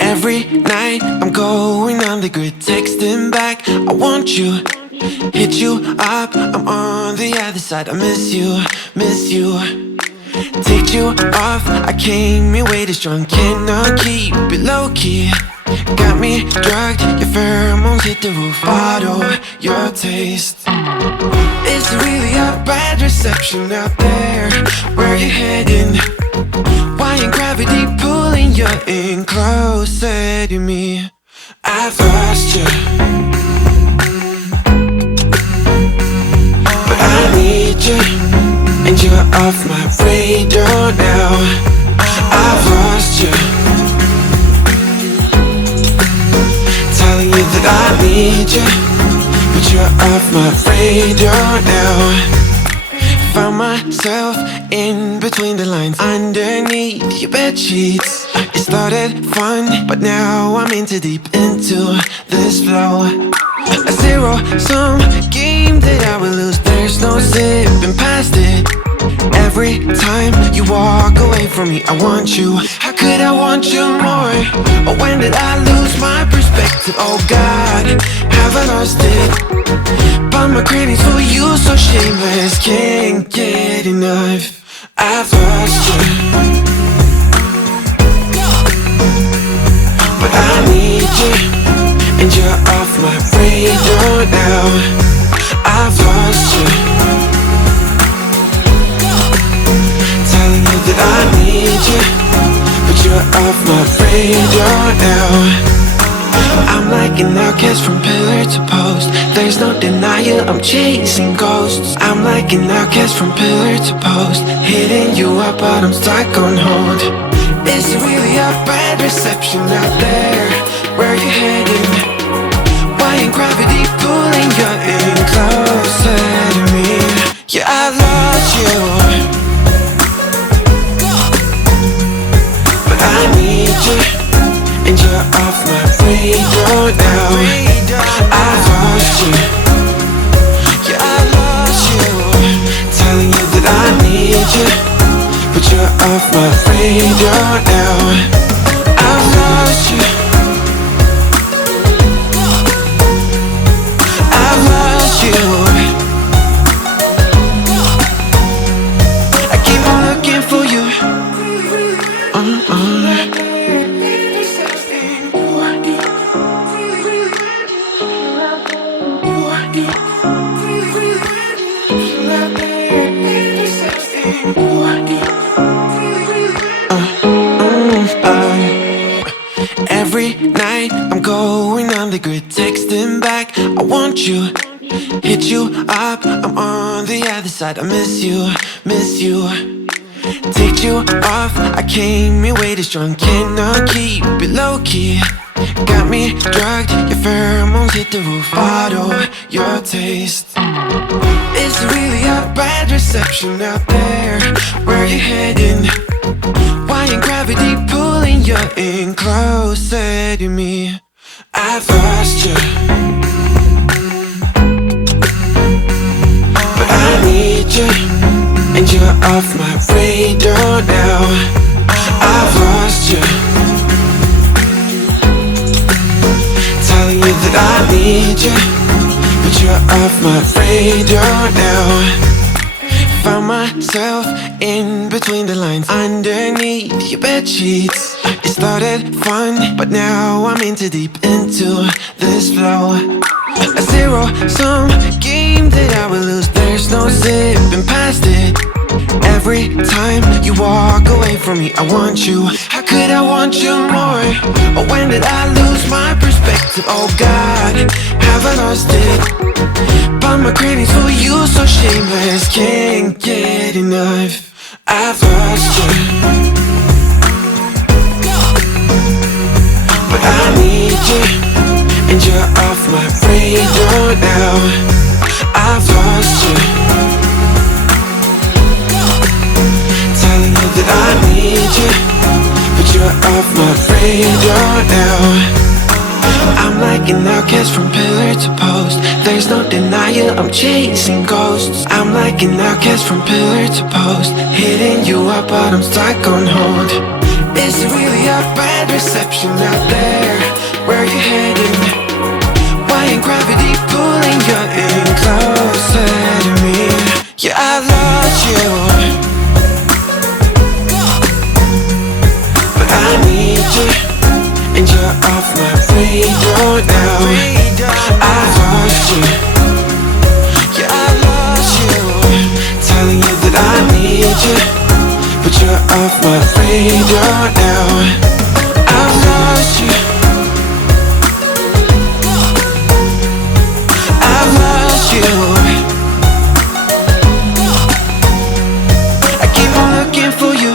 Every night I'm going on the grid, texting back, I want you. Hit you up, I'm on the other side. I miss you, miss you. Take you off, I came in way too strong. Cannot keep it low-key. Got me drugged, your pheromones hit the roof. Bottle your taste. It's really a bad reception out there. Where you heading? Why ain't gravity pulling you in closer to me? I've lost you, but I need you, and you're off my radar now. I've lost you, telling you that I need you, but you're off my radar now. Found myself in between the lines, underneath your bed sheets. It started fun, but now I'm in too deep into this flow. A zero-sum game that I will lose. There's no zipping past it. Every time you walk away from me, I want you. How could I want you more? Or when did I lose my perspective? Oh God, have I lost it? But my cravings for you so shameless, can't get enough. I've lost you, but I need you, and you're off my radar now. I've lost you, telling you that I need you, but you're off my radar now. I'm like an outcast from pillar to post. There's no denial, I'm chasing ghosts. I'm like an outcast from pillar to post, hitting you up but I'm stuck on hold. It's really a bad reception out there. Where you heading? Why ain't gravity pulling you in closer to me? Yeah, I lost you, but I need you, and you're off my radar now. I've lost you, yeah, I lost you, telling you that I need you, but you're off my radar now. I've lost you, I've lost you. I keep on looking for you. Every night I'm going on the grid, texting back, I want you. Hit you up, I'm on the other side. I miss you, miss you. Take you off, I came in way too strong. Cannot keep it low-key. Got me drugged, your pheromones hit the roof. Bottle your taste. It's really a bad reception out there. Where you heading? Why ain't gravity pulling you in closer to me? I've lost you, but I need you, and you're off my radar now. I've lost you, telling you that I need you, but you're off my radar now. Found myself in between the lines, underneath your bed sheets. It started fun, but now I'm in too deep into this flow. A zero-sum game that I will lose. There's no zipping past it. Every time you walk away from me, I want you. How could I want you more? Or when did I lose my perspective? Oh God, have I lost it? But my cravings for you so shameless, can't get enough. I've lost you, but I need you, and you're off my radar now. I've lost you, telling you that I need you, but you're off my radar now. I'm like an outcast from pillar to post. There's no denial, I'm chasing ghosts. I'm like an outcast from pillar to post, hitting you up but I'm stuck on hold. Is it really a bad reception out there? Where are you heading? Why ain't gravity pulling you in closer to me? Yeah, I lost you, but I need you, and you're off my radar now. I've lost you, yeah, I lost you, telling you that I need you, but you're off my radar now. I've lost you, I've lost you. I keep on looking for you.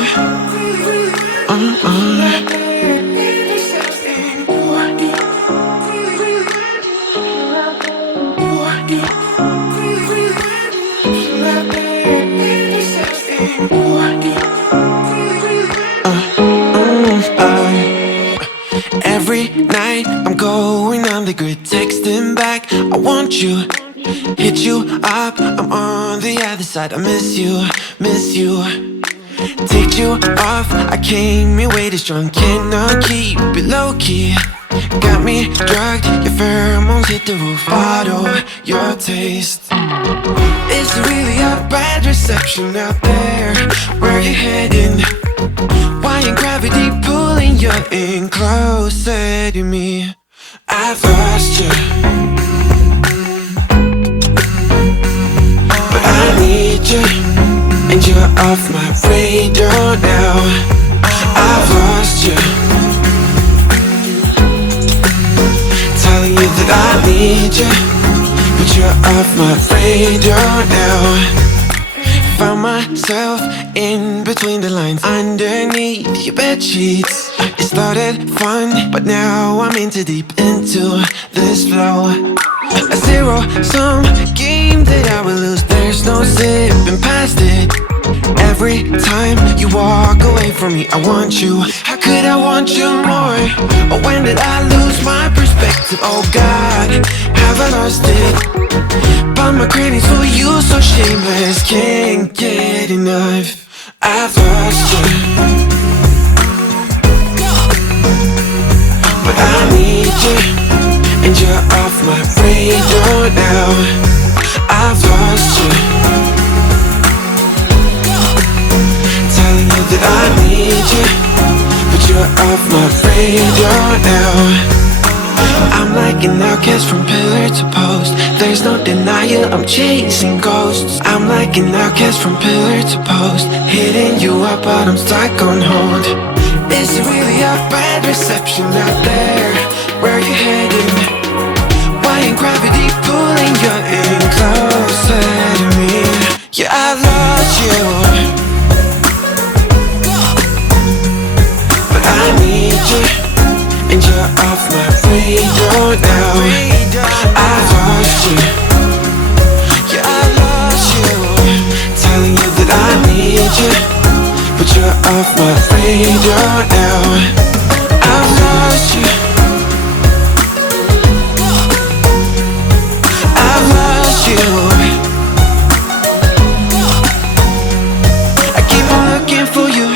Every night I'm going on the grid, texting back, I want you, hit you up, I'm on the other side. I miss you, miss you. Take you off, I came here way too strong, cannot keep it low key. Got me drugged, your pheromones hit the roof, bottle your taste. Is it really a bad reception out there? Where are you heading? Why ain't gravity pulling you in closer to me? I've lost you, but I need you, and you're off my radar now. I've lost you, telling you that I need you, but you're off my radar now. Found myself in between the lines, underneath your bed sheets. It started fun, but now I'm in too deep into this flow. A zero-sum game that I will lose, there's no zipping past it. Every time you walk away from me, I want you. How could I want you more? Or when did I lose my perspective? Oh God, have I lost it? But my cravings for you so shameless, can't get enough. I've lost you, but I need you, and you're off my radar now. I've lost you, telling you that I need you, but you're off my radar now. I'm like an outcast from pillar to post. There's no denial, I'm chasing ghosts. I'm like an outcast from pillar to post, hitting you up but I'm stuck on hold. Is it really a bad reception out there? Where are you heading? Why ain't gravity pulling you in closer to me? Yeah, I lost you, but I need you, and you're off my radar now. I've lost you, yeah, I lost you, telling you that I need you, but you're off my radar now. I've lost you, I've lost you. I keep on looking for you.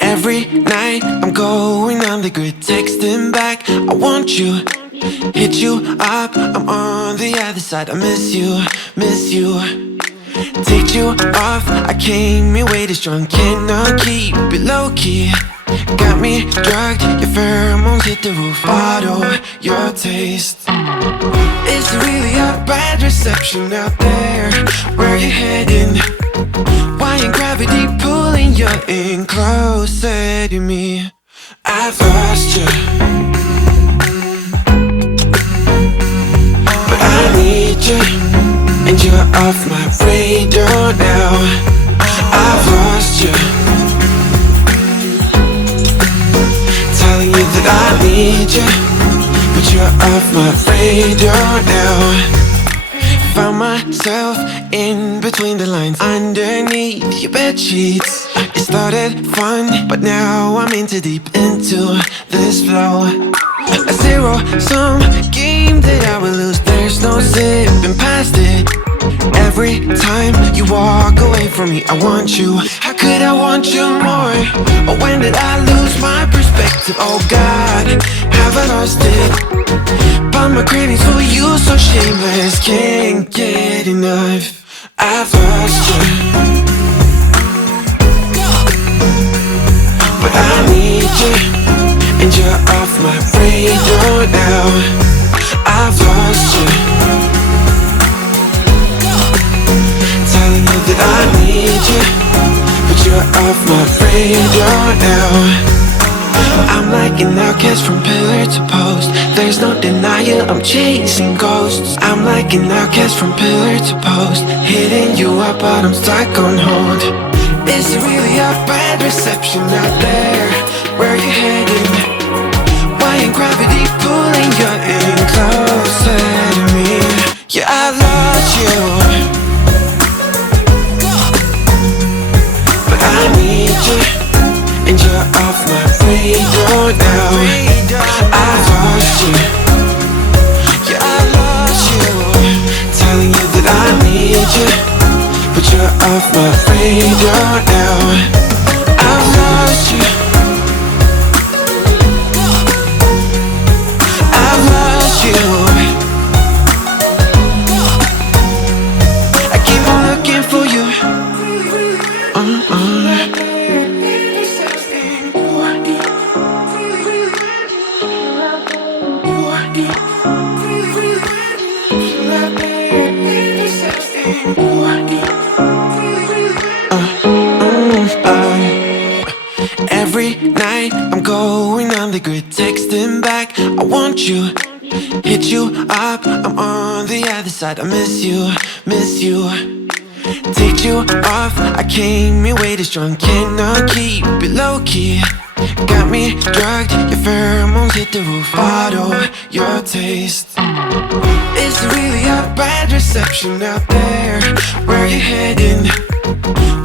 Every night I'm going on the grid, texting back, I want you, hit you up, I'm on the other side. I miss you, miss you. Take you off, I came here way too strong, cannot keep it low key. Got me drugged, your pheromones hit the roof, bottle your taste. Is it really a bad reception out there? Where are you heading? Why ain't gravity pulling you in closer to me? I've lost you, but I need you, and you're off my radar now. I've lost you, need you, but you're off my radar now. Found myself in between the lines, underneath your bed sheets. It started fun, but now I'm in too deep into this flow. A zero-sum game that I will lose. There's no zipping past it. Every time you walk away from me, I want you. How could I want you more? Or when did I lose my perspective? Oh God, have I lost it? But my cravings for you so shameless, can't get enough. I've lost you, but I need you, and you're off my radar now. I've lost you, telling you that I need you, but you're off my radar now. I'm like an outcast from pillar to post. There's no denying I'm chasing ghosts. I'm like an outcast from pillar to post, hitting you up but I'm stuck on hold. Is it really a bad reception out there? Where you heading? Why ain't gravity pulling you in closer to me? Yeah, I lost you, but I need you, and you're off my radar now. I've lost you, yeah, I lost you, telling you that I need you, but you're off my radar now. I've lost you, I've lost you. I keep on looking for you. Every night I'm going on the grid, texting back, I want you, hit you up, I'm on the other side. I miss you, miss you. Take you off, I came here way too strong, cannot keep it low key. Got me drugged, your pheromones hit the roof, auto your taste. Is it really a bad reception out there? Where you heading?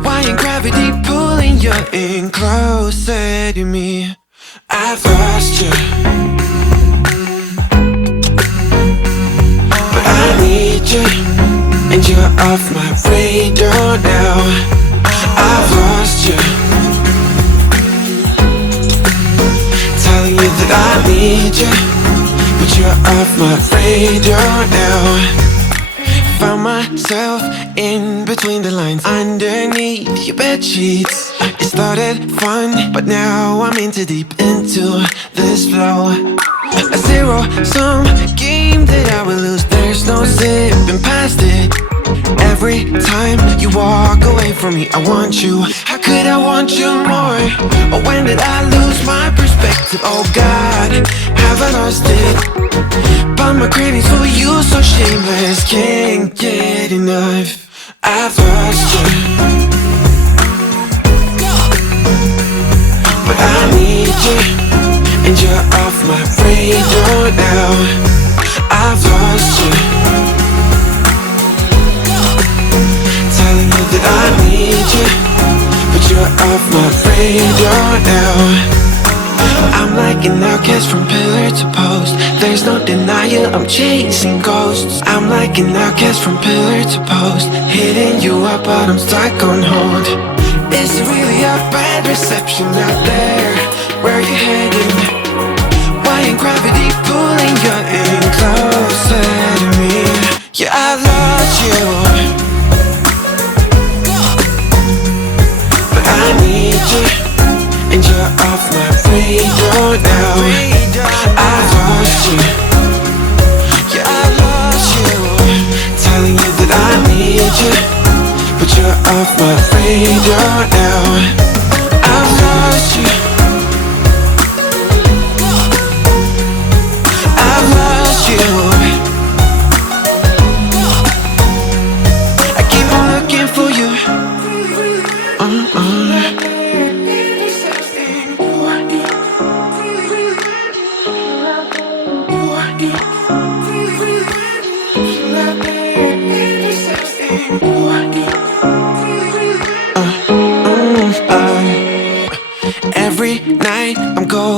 Why ain't gravity pulling you in closer to me? I've lost you, but I need you, and you're off my radar now. I've lost you, telling you that I need you, but you're off my radar now. Found myself in between the lines, underneath your bed sheets. It started fun, but now I'm in too deep into this flow. A zero-sum game that I will lose. There's no zipping past it. Every time you walk away from me, I want you. How could I want you more? Or when did I lose my perspective? Oh God, have I lost it? But my cravings for you so shameless, can't get enough. I've lost you, but I need you, and you're off my radar now. I've lost you, telling you that I need you, but you're off my radar now. I'm like an outcast from pillar to post. There's no denying I'm chasing ghosts. I'm like an outcast from pillar to post, hitting you up but I'm stuck on hold. Is it really a bad reception out there? Where you heading? Why ain't gravity pulling you in closer to me? Yeah, I lost you, but I need you, and you're off my radar now. I've lost you, yeah, I lost you, telling you that I need you, but you're off my radar now. I've lost you, Feel like